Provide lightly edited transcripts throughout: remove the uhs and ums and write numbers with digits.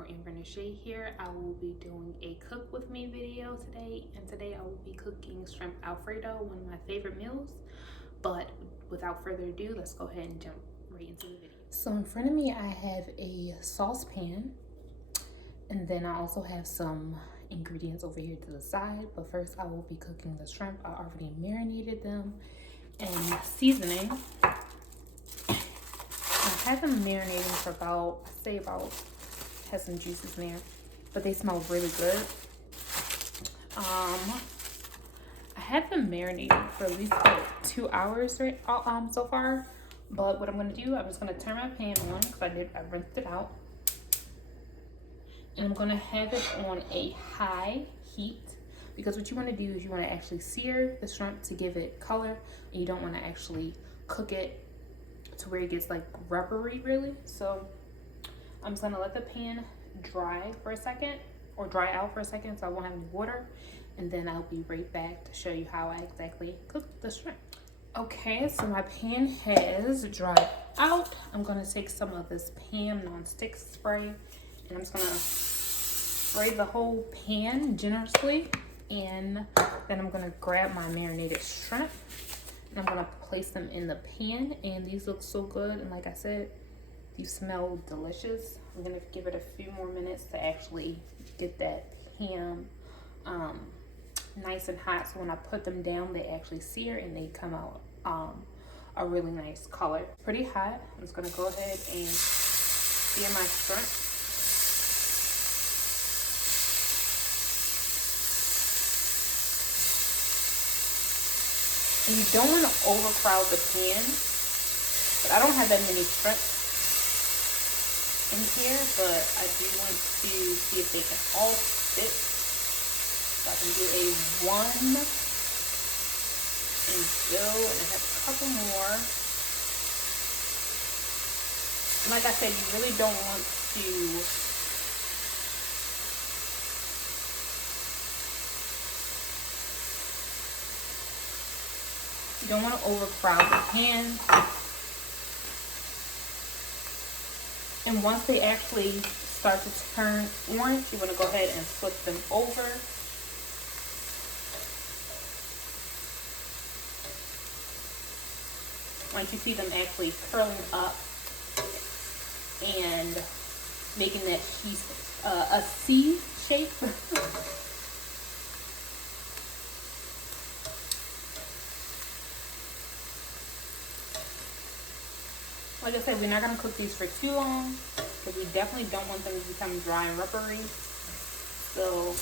girl Amber Shea here. I will be doing a cook with me video today, and today I will be cooking shrimp Alfredo, one of my favorite meals. But without further ado, let's go ahead and jump right into the video. So in front of me I have a saucepan, and then I also have some ingredients over here to the side. But first I will be cooking the shrimp. I already marinated them and seasoning. I had them marinating for about, has some juices in there, but they smell really good. I had them marinating for at least about 2 hours so far. But what I'm gonna do, I'm just gonna turn my pan on because I rinsed it out, and I'm gonna have it on a high heat, because what you want to do is you want to actually sear the shrimp to give it color, and you don't want to actually cook it to where it gets like rubbery really. So I'm just gonna let the pan dry for a second, or dry out for a second, so I won't have any water, and then I'll be right back to show you how I exactly cook the shrimp. Okay, so my pan has dried out. I'm gonna take some of this pan non-stick spray, and I'm just gonna spray the whole pan generously, and then I'm gonna grab my marinated shrimp and I'm gonna place them in the pan. And these look so good, and like I said, these smell delicious. I'm gonna give it a few more minutes to actually get that pan nice and hot, so when I put them down they actually sear and they come out a really nice color. Pretty hot. I'm just gonna go ahead and sear my shrimp. And you don't want to overcrowd the pan, but I don't have that many shrimp in here, but I do want to see if they can all fit. So I can do a 1 and go, and I have a couple more. And like I said, you really don't want to overcrowd the pan. And once they actually start to turn orange, you want to go ahead and flip them over. Once you see them actually curling up and making that a C shape. Like I said, we're not going to cook these for too long, because we definitely don't want them to become dry and rubbery. So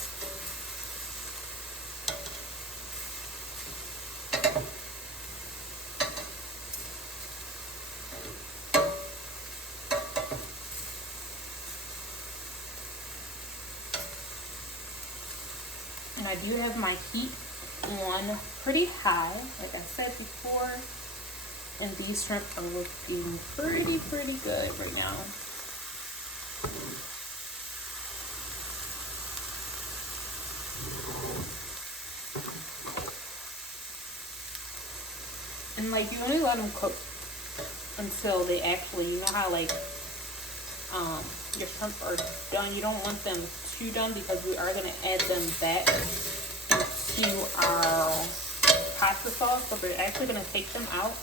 and I do have my heat on pretty high, like I said before. And these shrimp are looking pretty good right now. And like, you only let them cook until they actually, you know how like your shrimp are done. You don't want them too done, because we are gonna add them back into our pasta sauce. So we're actually gonna take them out.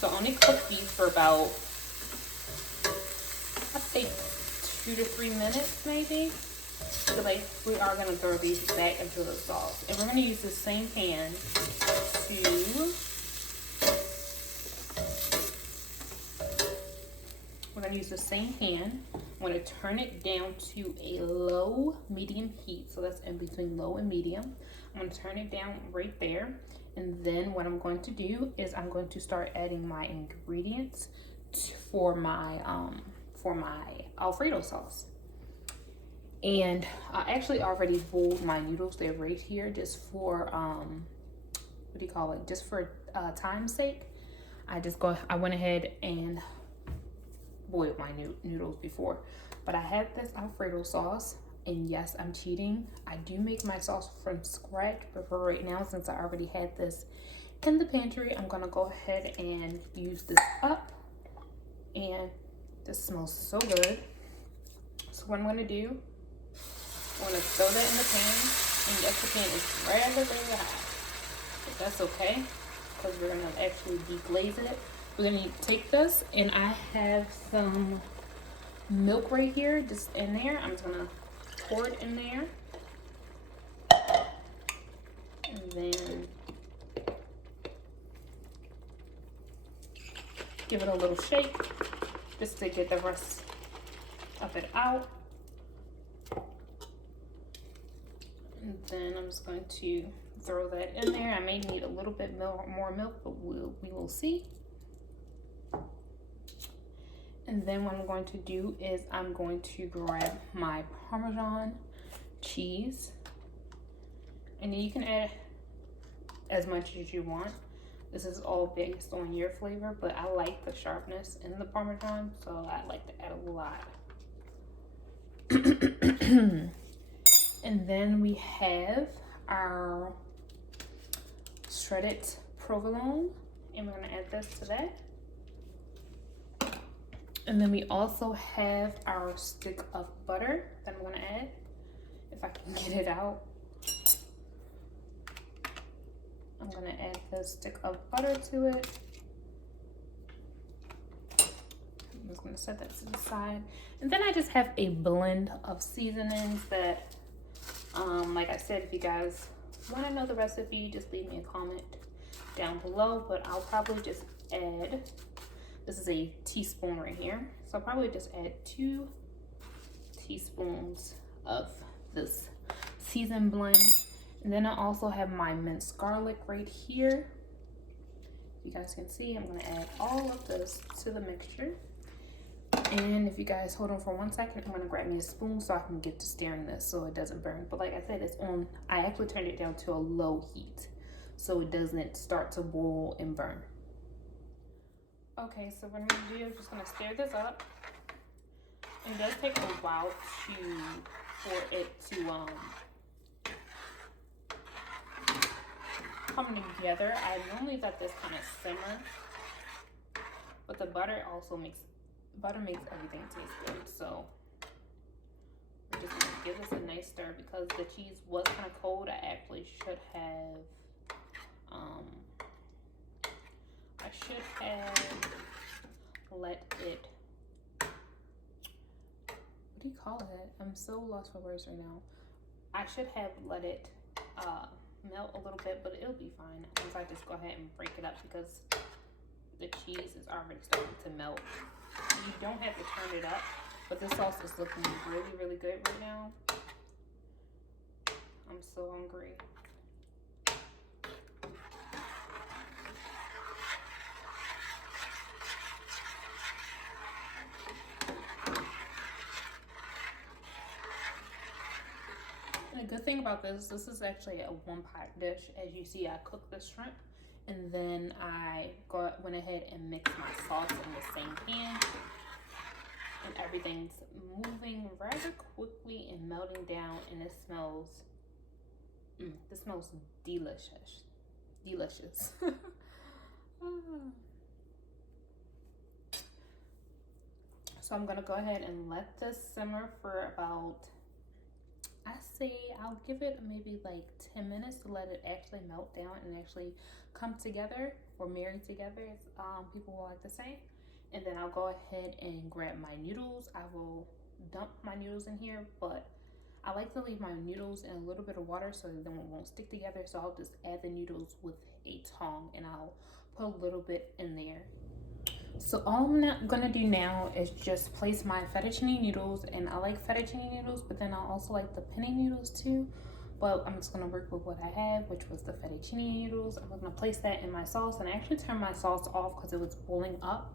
So only cook these for about, I'd say 2 to 3 minutes maybe. So like, we are gonna throw these back into the sauce, and we're gonna use the same pan I'm gonna turn it down to a low medium heat. So that's in between low and medium. I'm gonna turn it down right there. And then what I'm going to do is I'm going to start adding my ingredients for my Alfredo sauce. And I actually already boiled my noodles. They're right here, just for just for time's sake. I went ahead and boiled my noodles before. But I had this Alfredo sauce. And yes, I'm cheating. I do make my sauce from scratch, but for right now, since I already had this in the pantry, I'm gonna go ahead and use this up. And this smells so good. So what I'm gonna do, I'm gonna throw that in the pan, and yes, the pan is rather, really hot. But that's okay, because we're gonna actually deglaze it. We're gonna take this, and I have some milk right here, just in there. I'm just gonna pour it in there. And then give it a little shake, just to get the rest of it out. And then I'm just going to throw that in there. I may need a little bit more milk, but we will see. And then what I'm going to do is I'm going to grab my Parmesan cheese. And then you can add as much as you want. This is all based on your flavor, but I like the sharpness in the Parmesan, so I like to add a lot. And then we have our shredded provolone, and we're gonna add this to that. And then we also have our stick of butter that I'm gonna add, if I can get it out. I'm gonna add the stick of butter to it. I'm just gonna set that to the side. And then I just have a blend of seasonings that, like I said, if you guys wanna know the recipe, just leave me a comment down below, but I'll probably just add, this is a teaspoon right here, so I'll probably just add 2 teaspoons of this seasoned blend. And then I also have my minced garlic right here. You guys can see I'm gonna add all of this to the mixture. And if you guys hold on for 1 second, I'm gonna grab me a spoon so I can get to stirring this so it doesn't burn. But like I said, it's on, I actually turned it down to a low heat so it doesn't start to boil and burn. Okay, so what I'm gonna do is just gonna stir this up. It does take a while for it to come together. I normally let this kind of simmer, but the butter also makes everything taste good. So we're just gonna give this a nice stir. Because the cheese was kind of cold, I actually should have let it, what do you call it? I'm so lost for words right now. I should have let it melt a little bit, but it'll be fine once I just go ahead and break it up, because the cheese is already starting to melt. You don't have to turn it up, but this sauce is looking really, really good right now. I'm so hungry. And the good thing about this is actually a 1-pot dish. As you see, I cooked the shrimp, and then I went ahead and mixed my sauce in the same pan. And everything's moving rather quickly and melting down, and it smells, this smells delicious. Delicious. So I'm gonna go ahead and let this simmer for about, I say I'll give it maybe like 10 minutes to let it actually melt down and actually come together, or marry together, as people will like to say. And then I'll go ahead and grab my noodles. I will dump my noodles in here, but I like to leave my noodles in a little bit of water so that then it won't stick together. So I'll just add the noodles with a tongue, and I'll put a little bit in there. So all I'm gonna do now is just place my fettuccine noodles, and I like fettuccine noodles, but then I also like the penne noodles too. But I'm just gonna work with what I have, which was the fettuccine noodles. I'm gonna place that in my sauce, and I actually turned my sauce off because it was boiling up.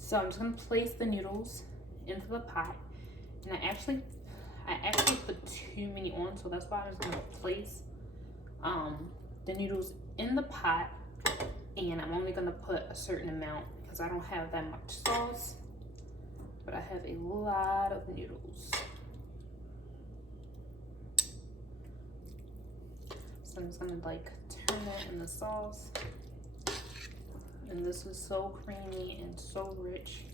So I'm just gonna place the noodles into the pot, and I actually put too many on, so that's why I'm just gonna place the noodles in the pot, and I'm only gonna put a certain amount because I don't have that much sauce, but I have a lot of noodles. So I'm just gonna like turn that in the sauce. And this is so creamy and so rich.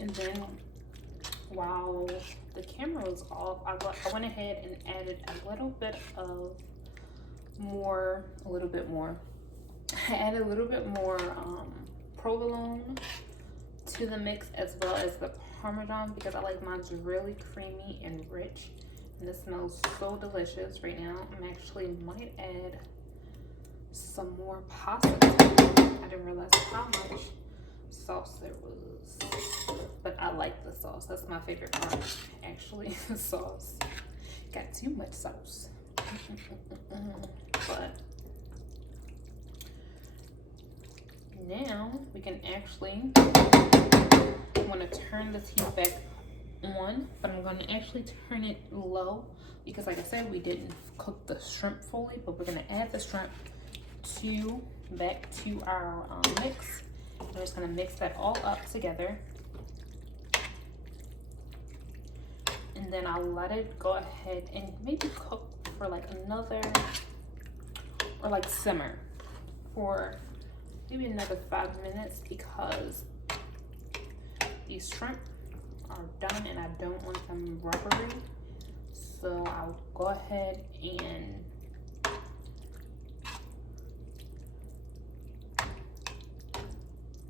And then while the camera was off, I went ahead and added a little bit more. I added a little bit more provolone to the mix, as well as the Parmesan, because I like mine really creamy and rich, and this smells so delicious right now. I actually might add some more pasta. I didn't realize how much sauce there was, but I like the sauce. That's my favorite part, actually. The sauce. Got too much sauce. But now we can actually, I'm going to turn this heat back on, but I'm going to actually turn it low because, like I said, we didn't cook the shrimp fully, but we're going to add the shrimp back to our mix. We're just going to mix that all up together, and then I'll let it go ahead and maybe cook for like another, or like simmer for maybe another 5 minutes, because these shrimp are done and I don't want them rubbery. So I'll go ahead and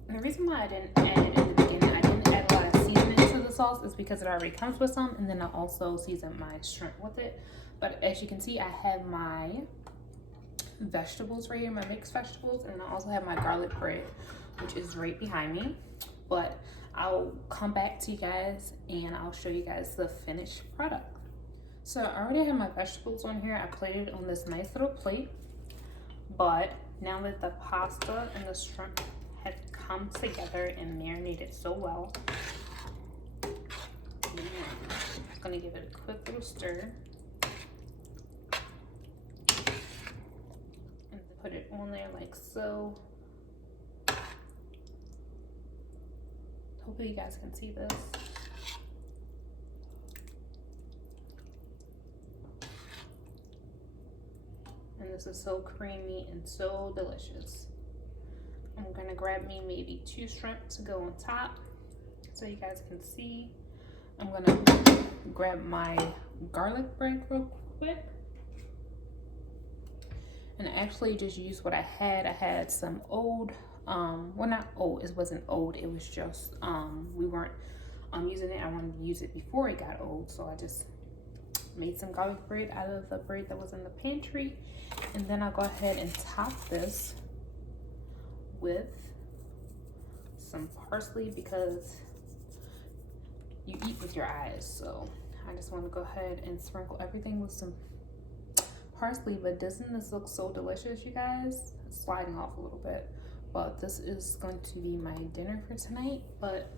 the reason why I didn't add it in the beginning, I didn't add a lot of seasoning to the sauce, is because it already comes with some, and then I also season my shrimp with it. But as you can see, I have my vegetables right here, my mixed vegetables, and I also have my garlic bread, which is right behind me. But I'll come back to you guys and I'll show you guys the finished product. So I already have my vegetables on here. I plated on this nice little plate, but now that the pasta and the shrimp had come together and marinated so well, I'm just gonna give it a quick little stir and put it on there like so. Hopefully you guys can see this. And this is so creamy and so delicious. I'm gonna grab me maybe 2 shrimp to go on top so you guys can see. I'm gonna grab my garlic bread real quick. And I actually just used what I had. I had some old, well, not old, it wasn't old, it was just, we weren't using it. I wanted to use it before it got old, so I just made some garlic bread out of the bread that was in the pantry. And then I'll go ahead and top this with some parsley, because you eat with your eyes, so I just want to go ahead and sprinkle everything with some parsley. But doesn't this look so delicious, you guys? It's sliding off a little bit, but this is going to be my dinner for tonight. But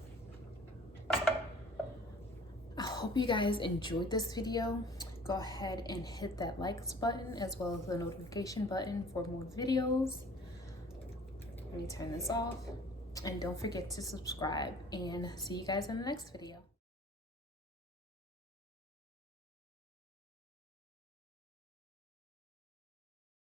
I hope you guys enjoyed this video. Go ahead and hit that likes button as well as the notification button for more videos. Let me turn this off, and don't forget to subscribe, and see you guys in the next video.